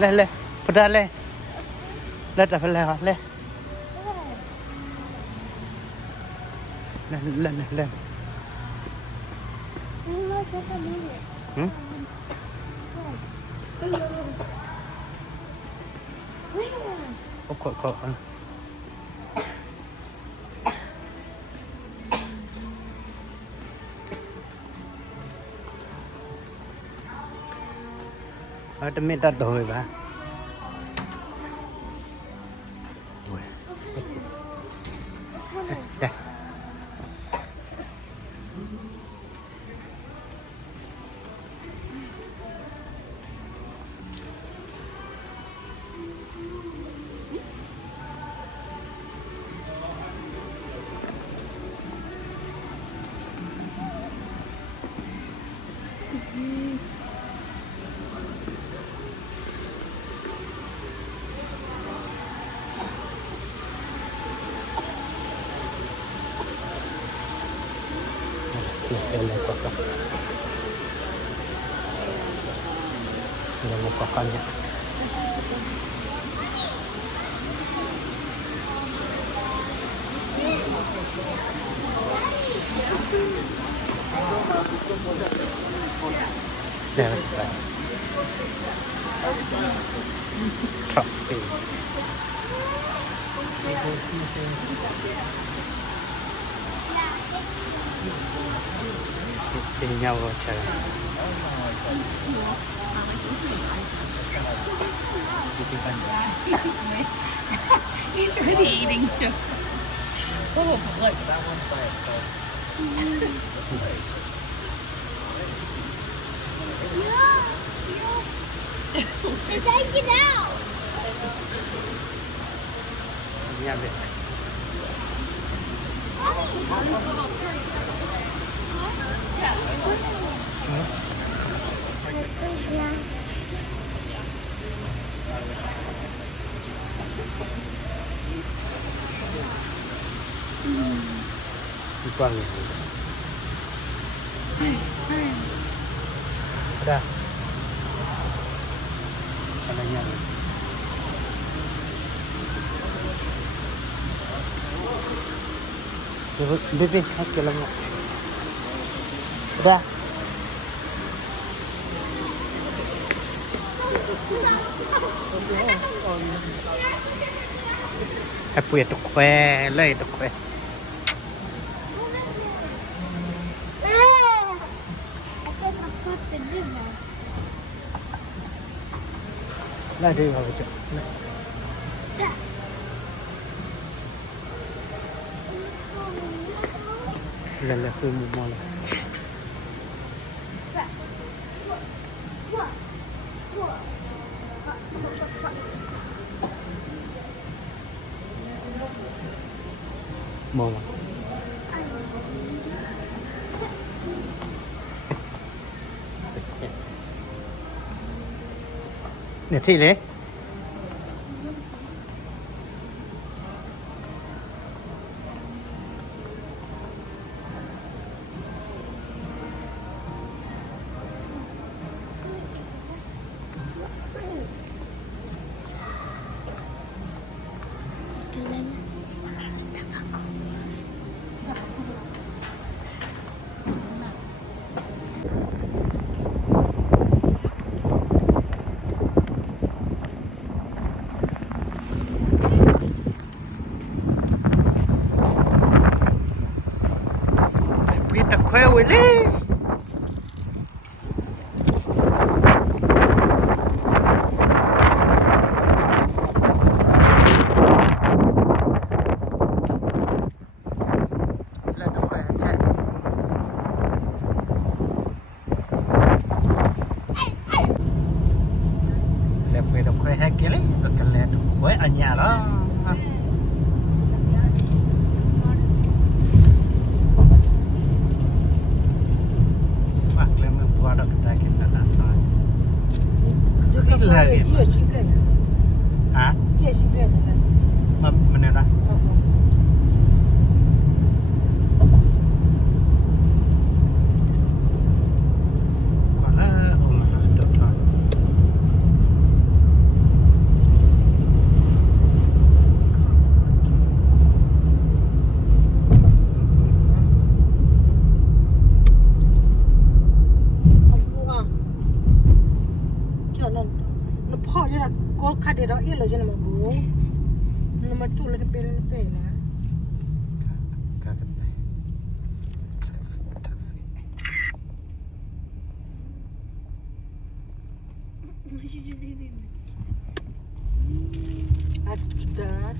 ले पड़ा ले ले तो ले ले ले ले ले có ở trong miền đất đồi ba đây Ini mau pakannya. Trophy. Nhìn nhau rồi trời. He's already eating too. Oh, look. Take it out. Nhà về. Đi qua người. Ada. Kananya. Bibi, aku lama. Udah. Happy itu kue, lah itu kue. Lah dia apa cak? Lah film mau lah. Mau lah. Nè thị đấy. Khuê ơi đi. Đọc khuê hai kia lấy, đọc khuê ở nhà đó. Ada kedai kita lantai. Itu lagi. Hah? Mana dah? Kalau rumah itu Lo po io la col cadere io lo già ma bu. Non ma tu la pena. Kakak traffic. Mas just eating. Ajuda.